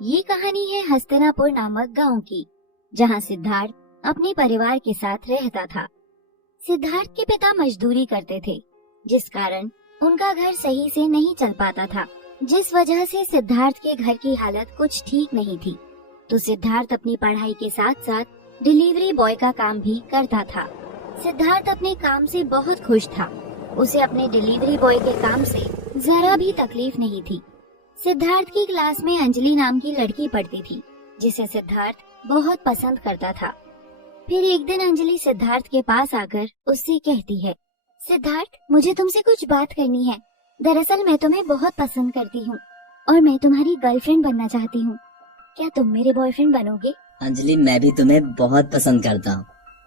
ये कहानी है हस्तिनापुर नामक गांव की, जहां सिद्धार्थ अपने परिवार के साथ रहता था। सिद्धार्थ के पिता मजदूरी करते थे, जिस कारण उनका घर सही से नहीं चल पाता था, जिस वजह से सिद्धार्थ के घर की हालत कुछ ठीक नहीं थी। तो सिद्धार्थ अपनी पढ़ाई के साथ साथ डिलीवरी बॉय का काम भी करता था। सिद्धार्थ अपने काम से बहुत खुश था। उसे अपने डिलीवरी बॉय के काम से जरा भी तकलीफ नहीं थी। सिद्धार्थ की क्लास में अंजलि नाम की लड़की पढ़ती थी, जिसे सिद्धार्थ बहुत पसंद करता था। फिर एक दिन अंजलि सिद्धार्थ के पास आकर उससे कहती है, सिद्धार्थ, मुझे तुमसे कुछ बात करनी है। दरअसल मैं तुम्हें बहुत पसंद करती हूँ और मैं तुम्हारी गर्लफ्रेंड बनना चाहती हूँ। क्या तुम मेरे बॉयफ्रेंड बनोगे? अंजलि, मैं भी तुम्हें बहुत पसंद करता हूँ।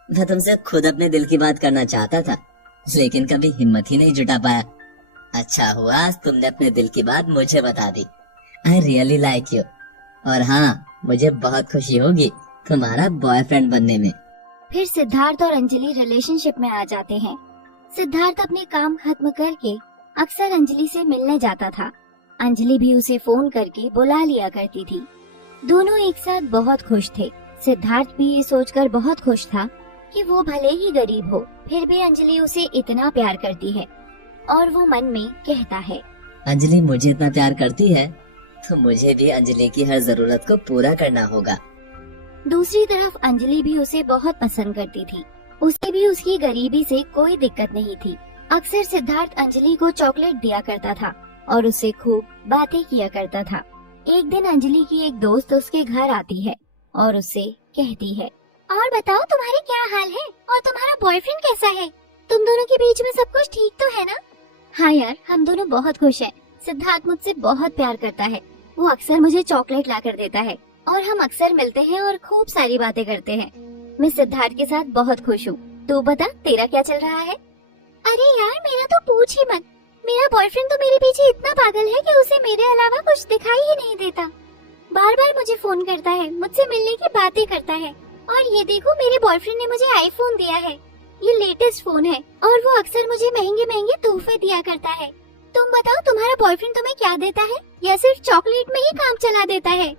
मैं तुमसे खुद अपने दिल की बात करना चाहता था, लेकिन कभी हिम्मत ही नहीं जुटा पाया। अच्छा हुआ आज तुमने अपने दिल की बात मुझे बता दी। I really like you. और हाँ, मुझे बहुत खुशी होगी तुम्हारा बॉयफ्रेंड बनने में। फिर सिद्धार्थ और अंजलि रिलेशनशिप में आ जाते हैं। सिद्धार्थ अपने काम खत्म करके अक्सर अंजलि से मिलने जाता था। अंजलि भी उसे फोन करके बुला लिया करती थी। दोनों एक साथ बहुत खुश थे। सिद्धार्थ भी ये सोचकर बहुत खुश था कि वो भले ही गरीब हो, फिर भी अंजलि उसे इतना प्यार करती है। और वो मन में कहता है, अंजलि मुझे इतना प्यार करती है तो मुझे भी अंजलि की हर जरूरत को पूरा करना होगा। दूसरी तरफ अंजलि भी उसे बहुत पसंद करती थी। उसे भी उसकी गरीबी से कोई दिक्कत नहीं थी। अक्सर सिद्धार्थ अंजलि को चॉकलेट दिया करता था और उससे खूब बातें किया करता था। एक दिन अंजलि की एक दोस्त उसके घर आती है और उससे कहती है, और बताओ तुम्हारे क्या हाल है और तुम्हारा बॉयफ्रेंड कैसा है? तुम दोनों के बीच में सब कुछ ठीक तो है ना? हाँ यार, हम दोनों बहुत खुश हैं। सिद्धार्थ मुझसे बहुत प्यार करता है। वो अक्सर मुझे चॉकलेट ला कर देता है और हम अक्सर मिलते हैं और खूब सारी बातें करते हैं। मैं सिद्धार्थ के साथ बहुत खुश हूँ। तू बता, तेरा क्या चल रहा है? अरे यार, मेरा तो पूछ ही मत। मेरा बॉयफ्रेंड तो मेरे पीछे इतना पागल है कि उसे मेरे अलावा कुछ दिखाई ही नहीं देता। बार बार मुझे फोन करता है, मुझसे मिलने की बातें करता है। और ये देखो, मेरे बॉयफ्रेंड ने मुझे आईफोन दिया है। ये लेटेस्ट फोन है और वो अक्सर मुझे महंगे महंगे तोहफे दिया करता है। तुम बताओ, तुम्हारा बॉयफ्रेंड तुम्हें क्या देता है या सिर्फ चॉकलेट में ही काम चला देता है?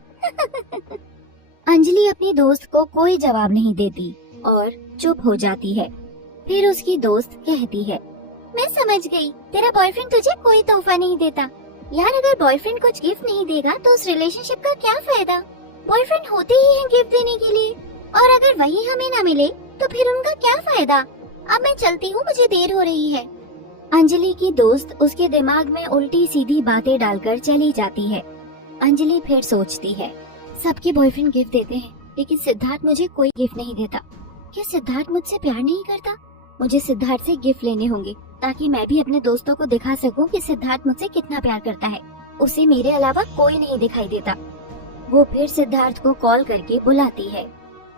अंजलि अपनी दोस्त को कोई जवाब नहीं देती और चुप हो जाती है। फिर उसकी दोस्त कहती है, मैं समझ गई, तेरा बॉयफ्रेंड तुझे कोई तोहफा नहीं देता। यार, अगर बॉयफ्रेंड कुछ गिफ्ट नहीं देगा तो उस रिलेशनशिप का क्या फायदा? बॉयफ्रेंड होते ही हैं गिफ्ट देने के लिए, और अगर वही हमें न मिले तो फिर उनका क्या फायदा? अब मैं चलती हूँ, मुझे देर हो रही है। अंजलि की दोस्त उसके दिमाग में उल्टी सीधी बातें डालकर चली जाती है। अंजलि फिर सोचती है, सबके बॉयफ्रेंड गिफ्ट देते हैं, लेकिन सिद्धार्थ मुझे कोई गिफ्ट नहीं देता। क्या सिद्धार्थ मुझसे प्यार नहीं करता? मुझे सिद्धार्थ से गिफ्ट लेने होंगे ताकि मैं भी अपने दोस्तों को दिखा सकूं कि सिद्धार्थ मुझसे कितना प्यार करता है। उसे मेरे अलावा कोई नहीं दिखाई देता। वो फिर सिद्धार्थ को कॉल करके बुलाती है।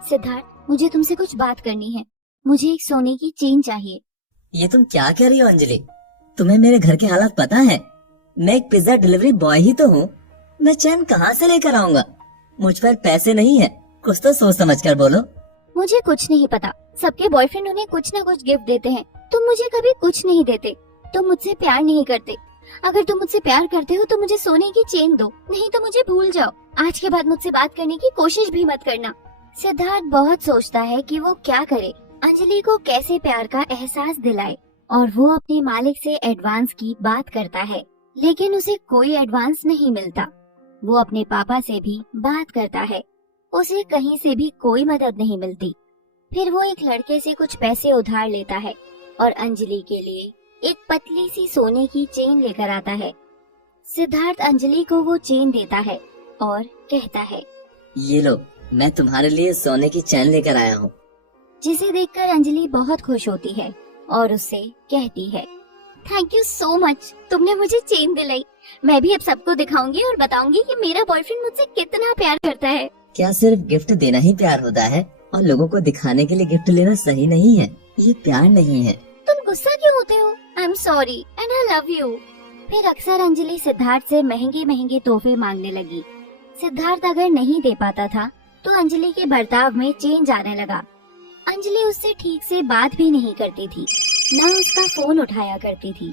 सिद्धार्थ, मुझे तुमसे कुछ बात करनी है। मुझे एक सोने की चेन चाहिए। ये तुम क्या कह रही हो अंजलि? तुम्हें मेरे घर के हालात पता है? मैं एक पिज्जा डिलीवरी बॉय ही तो हूँ। मैं चैन कहाँ से लेकर आऊंगा? मुझ पर पैसे नहीं है। कुछ तो सोच समझ कर बोलो। मुझे कुछ नहीं पता। सबके बॉयफ्रेंड उन्हें कुछ न कुछ गिफ्ट देते हैं। तुम मुझे कभी कुछ नहीं देते। तुम मुझसे प्यार नहीं करते। अगर तुम मुझसे प्यार करते हो तो मुझे सोने की चेन दो, नहीं तो मुझे भूल जाओ। आज के बाद मुझसे बात करने की कोशिश भी मत करना। सिद्धार्थ बहुत सोचता है कि वो क्या करे, अंजलि को कैसे प्यार का एहसास दिलाए, और वो अपने मालिक से एडवांस की बात करता है, लेकिन उसे कोई एडवांस नहीं मिलता। वो अपने पापा से भी बात करता है, उसे कहीं से भी कोई मदद नहीं मिलती। फिर वो एक लड़के से कुछ पैसे उधार लेता है और अंजलि के लिए एक पतली सी सोने की चेन लेकर आता है। सिद्धार्थ अंजलि को वो चेन देता है और कहता है, ये लो, मैं तुम्हारे लिए सोने की चैन लेकर आया हूँ। जिसे देखकर अंजलि बहुत खुश होती है और उससे कहती है, थैंक यू सो मच, तुमने मुझे चेन दिलाई। मैं भी अब सबको दिखाऊंगी और बताऊंगी कि मेरा बॉयफ्रेंड मुझसे कितना प्यार करता है। क्या सिर्फ गिफ्ट देना ही प्यार होता है और लोगों को दिखाने के लिए गिफ्ट लेना सही नहीं है? ये प्यार नहीं है। तुम गुस्सा क्यों होते हो? I am sorry and I love you. फिर अक्सर अंजलि सिद्धार्थ से महंगे महंगे तोहफे मांगने लगी। सिद्धार्थ अगर नहीं दे पाता था तो अंजलि के बर्ताव में चेंज आने लगा। अंजलि उससे ठीक से बात भी नहीं करती थी, न उसका फोन उठाया करती थी।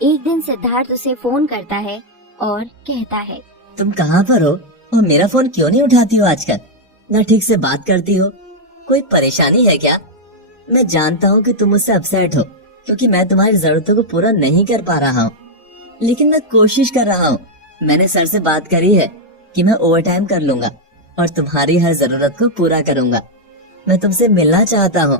एक दिन सिद्धार्थ उसे फोन करता है और कहता है, तुम कहाँ पर हो? और मेरा फोन क्यों नहीं उठाती हो आजकल? ना ठीक से बात करती हो? कोई परेशानी है क्या? मैं जानता हूँ कि तुम मुझसे अपसेट हो क्योंकि मैं तुम्हारी जरूरतों को पूरा नहीं कर पा रहा हूँ, लेकिन मैं कोशिश कर रहा हूँ। मैंने सर से बात करी है कि मैं ओवर टाइम कर लूंगा और तुम्हारी हर जरूरत को पूरा करूंगा। मैं तुमसे मिलना चाहता हूँ।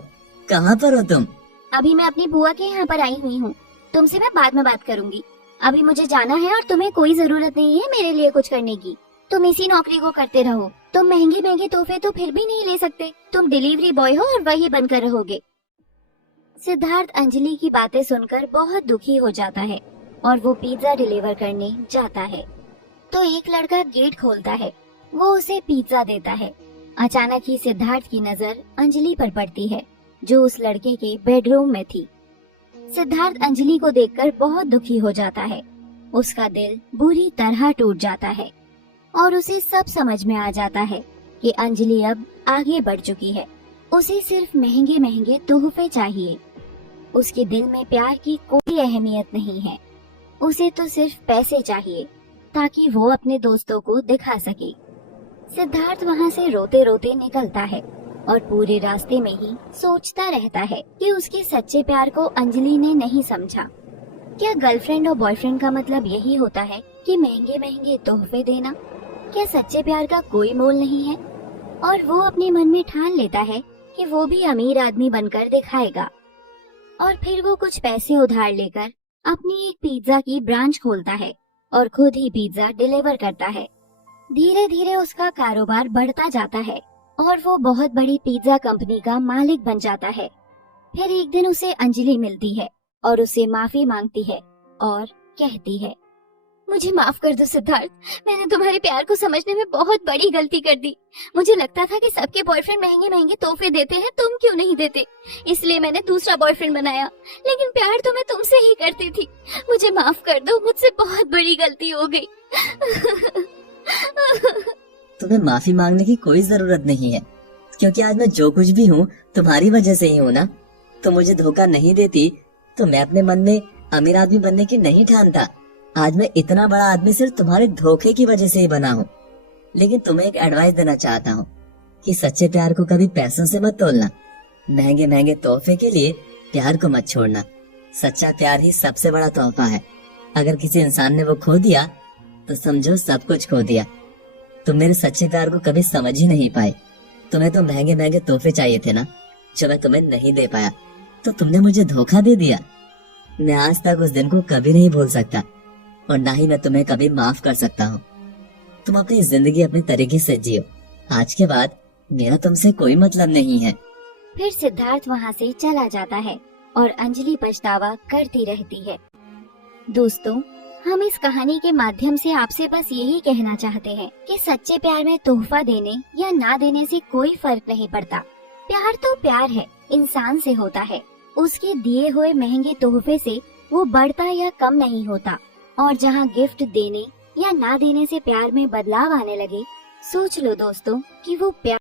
कहाँ पर हो तुम? अभी मैं अपनी बुआ के यहाँ पर आई हुई हूँ। तुमसे मैं बाद में बात करूंगी। अभी मुझे जाना है और तुम्हें कोई जरूरत नहीं है मेरे लिए कुछ करने की। तुम इसी नौकरी को करते रहो। तुम महंगे महंगे तोहफे तो फिर भी नहीं ले सकते। तुम डिलीवरी बॉय हो और वही बनकर रहोगे। सिद्धार्थ अंजलि की बातें सुनकर बहुत दुखी हो जाता है और वो पिज्जा डिलीवर करने जाता है तो एक लड़का गेट खोलता है। वो उसे पिज्जा देता है। अचानक ही सिद्धार्थ की नजर अंजलि पर पड़ती है जो उस लड़के के बेडरूम में थी। सिद्धार्थ अंजलि को देखकर बहुत दुखी हो जाता है। उसका दिल बुरी तरह टूट जाता है और उसे सब समझ में आ जाता है कि अंजलि अब आगे बढ़ चुकी है। उसे सिर्फ महंगे महंगे तोहफे चाहिए। उसके दिल में प्यार की कोई अहमियत नहीं है। उसे तो सिर्फ पैसे चाहिए ताकि वो अपने दोस्तों को दिखा सके। सिद्धार्थ वहाँ से रोते रोते निकलता है और पूरे रास्ते में ही सोचता रहता है कि उसके सच्चे प्यार को अंजलि ने नहीं समझा। क्या गर्लफ्रेंड और बॉयफ्रेंड का मतलब यही होता है कि महंगे महंगे तोहफे देना? क्या सच्चे प्यार का कोई मोल नहीं है? और वो अपने मन में ठान लेता है कि वो भी अमीर आदमी बनकर दिखाएगा और फिर वो कुछ पैसे उधार लेकर अपनी एक पिज्जा की ब्रांच खोलता है और खुद ही पिज्जा डिलीवर करता है। धीरे धीरे उसका कारोबार बढ़ता जाता है और वो बहुत बड़ी पिज्जा कंपनी का मालिक बन जाता है। फिर एक दिन उसे अंजलि मिलती है और उसे माफी मांगती है और कहती है, मुझे माफ कर दो सिद्धार्थ, मैंने तुम्हारे प्यार को समझने में बहुत बड़ी गलती कर दी। मुझे लगता था कि सबके बॉयफ्रेंड महंगे महंगे तोहफे देते हैं, तुम क्यों नहीं देते, इसलिए मैंने दूसरा बॉयफ्रेंड बनाया। लेकिन प्यार तो मैं तुमसे ही करती थी। मुझे माफ कर दो, मुझसे बहुत बड़ी गलती हो गई। तुम्हें माफी मांगने की कोई जरूरत नहीं है क्योंकि आज मैं जो कुछ भी हूँ तुम्हारी वजह से ही हूँ ना। तो मुझे धोखा नहीं देती तो मैं अपने मन में अमीर आदमी बनने की नहीं ठानता। आज मैं इतना बड़ा आदमी सिर्फ तुम्हारे धोखे की वजह से ही बना हूँ। लेकिन तुम्हें एक एडवाइस देना चाहता हूँ कि सच्चे प्यार को कभी पैसों से मत तोलना। महंगे महंगे तोहफे के लिए प्यार को मत छोड़ना। सच्चा प्यार ही सबसे बड़ा तोहफा है। अगर किसी इंसान ने वो खो दिया तो समझो सब कुछ खो दिया। तुम मेरे सच्चे प्यार को कभी समझ ही नहीं पाए। तुम्हें तो महंगे महंगे तोहफे चाहिए थे ना, जो मैं तुम्हें नहीं दे पाया, तो तुमने मुझे धोखा दे दिया। मैं आज तक उस दिन को कभी नहीं भूल सकता और ना ही मैं तुम्हें कभी माफ कर सकता हूँ। तुम अपनी जिंदगी अपने तरीके से जियो। आज के बाद मेरा तुमसे कोई मतलब नहीं है। फिर सिद्धार्थ वहाँ से चला जाता है और अंजलि पछतावा करती रहती है। दोस्तों, हम इस कहानी के माध्यम से आपसे बस यही कहना चाहते हैं कि सच्चे प्यार में तोहफा देने या ना देने से कोई फर्क नहीं पड़ता। प्यार तो प्यार है, इंसान से होता है। उसके दिए हुए महंगे तोहफे से वो बढ़ता या कम नहीं होता। और जहाँ गिफ्ट देने या ना देने से प्यार में बदलाव आने लगे, सोच लो दोस्तों कि वो प्यार